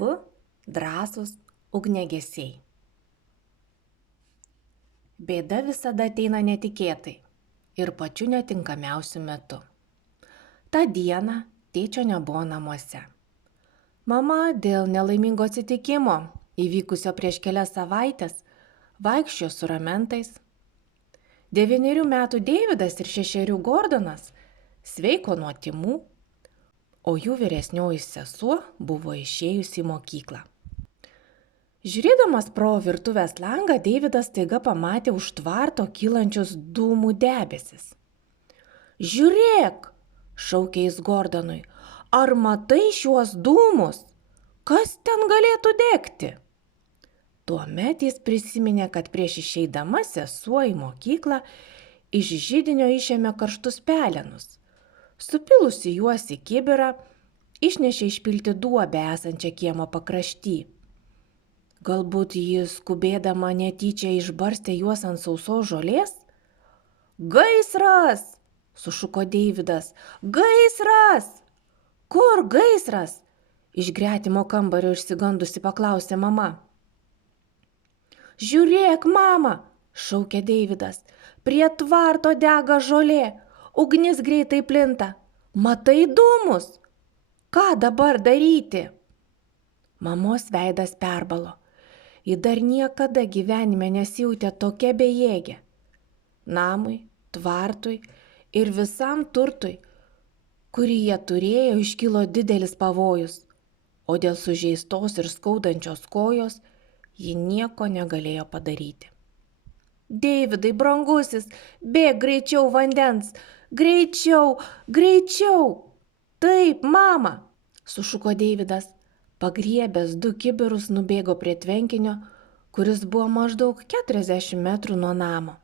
Du drąsūs ugniagesiai. Bėda visada ateina netikėtai ir pačiu netinkamiausiu metu. Ta diena tėčio nebuvo namuose. Mama dėl nelaimingo atsitikimo, įvykusio prieš kelias savaites, vaikščiojo su ramentais. 9 metų Deividas ir 6 Gordonas sveiko nuo tymų, o jų vyresnioji sesuo buvo išėjusi į mokyklą. Žiūrėdamas pro virtuvės langą, Deividas staiga pamatė už tvarto kylančius dūmų debesis. "Žiūrėk!" šaukė jis Gordonui. "Ar matai šiuos dūmus? Kas ten galėtų degti?" Tuomet jis prisiminė, kad prieš išeidama sesuo į mokyklą iš židinio išėmė karštus pelenus. Supilusi juos į kibirą, išnešė išpilti duobę esančią kiemo pakrašty. Galbūt jis skubėdama netyčia išbarstė juos ant sausos žolės? "Gaisras!" sušuko Deividas. "Gaisras! Kur gaisras?" iš gretimo kambario išsigandusi paklausė mama. "Žiūrėk, mama!" šaukė Deividas. "Prie tvarto dega žolė, ugnis greitai plinta. Matai dūmus? Ką dabar daryti?" Mamos veidas perbalo. Ji dar niekada gyvenime nesijautė tokia bejėgė. Namui, tvartui ir visam turtui, kurį jie turėjo, iškilo didelis pavojus, o dėl sužeistos ir skaudančios kojos ji nieko negalėjo padaryti. "Deividai, brangusis, bėk greičiau vandens! Greičiau, greičiau!" "Taip, mama!" sušuko Deividas. Pagriebęs 2 kibirus nubėgo prie tvenkinio, kuris buvo maždaug 40 metrų nuo namo.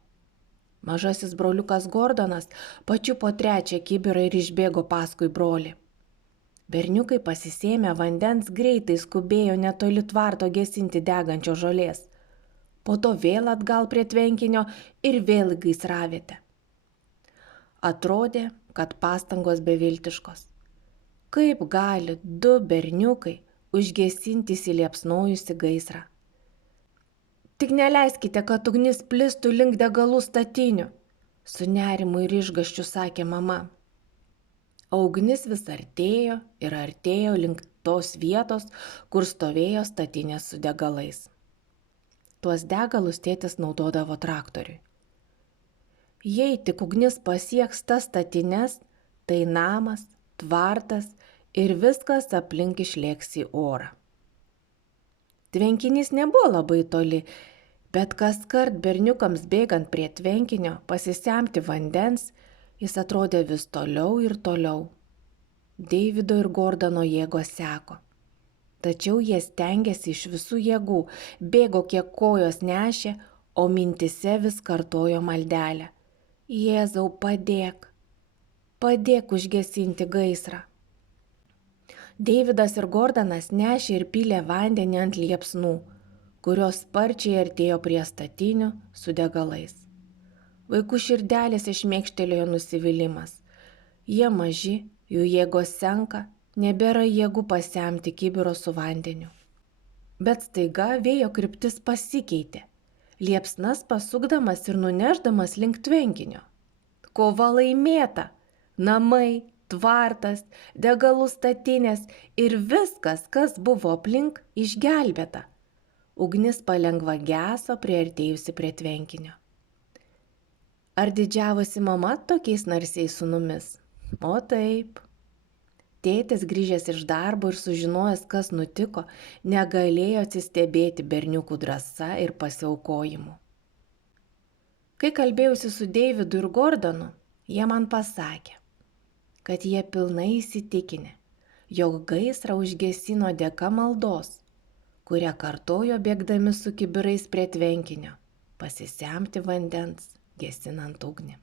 Mažasis broliukas Gordonas pačiupo 3 kibirą ir išbėgo paskui brolį. Berniukai pasisėmę vandens greitai skubėjo netoli tvarto gesinti degančios žolės. Po to vėl atgal prie tvenkinio ir vėl į gaisravietę. Atrodė, kad pastangos beviltiškos. Kaip gali 2 berniukai užgesinti įsiliepsnojusi gaisrą? "Tik neleiskite, kad ugnis plistų link degalų statinių", su nerimu ir išgąsčiu sakė mama. O ugnis vis artėjo ir artėjo link tos vietos, kur stovėjo statinės su degalais. Tuos degalus tėtis naudodavo traktoriui. Jei tik ugnis pasieks tas statines, tai namas, tvartas ir viskas aplink išlėks į orą. Tvenkinys nebuvo labai toli, bet kaskart berniukams bėgant prie tvenkinio pasisemti vandens, jis atrodė vis toliau ir toliau. Deivido ir Gordono jėgos seko. Tačiau jie stengėsi iš visų jėgų, bėgo kiek kojos nešė, o mintise vis kartojo maldelę. "Jėzau, padėk, padėk užgesinti gaisrą." Deividas ir Gordonas nešė ir pylė vandenį ant liepsnų, kurios sparčiai artėjo prie statinių su degalais. Vaikų širdelėse šmėkštelėjo nusivylimas. Jie maži, jų jėgos senka, nebėra jėgų pasemti kibiro su vandeniu. Bet staiga vėjo kryptis pasikeitė, liepsnas pasukdamas ir nunešdamas link tvenkinio. Kova laimėta, namai, tvartas, degalų statinės ir viskas, kas buvo aplink, išgelbėta. Ugnis palengva geso priartėjusi prie tvenkinio. Ar didžiavosi mama tokiais narsiais sūnumis? O taip. Tėtis, grįžęs iš darbo ir sužinojęs, kas nutiko, negalėjo atsistebėti berniukų drąsa ir pasiaukojimu. Kai kalbėjausi su Deividu ir Gordonu, jie man pasakė, kad jie pilnai įsitikinę, jog gaisrą užgesino dėka maldos, kurią kartojo bėgdami su kibirais prie tvenkinio, pasisemti vandens, gesinant ugnį.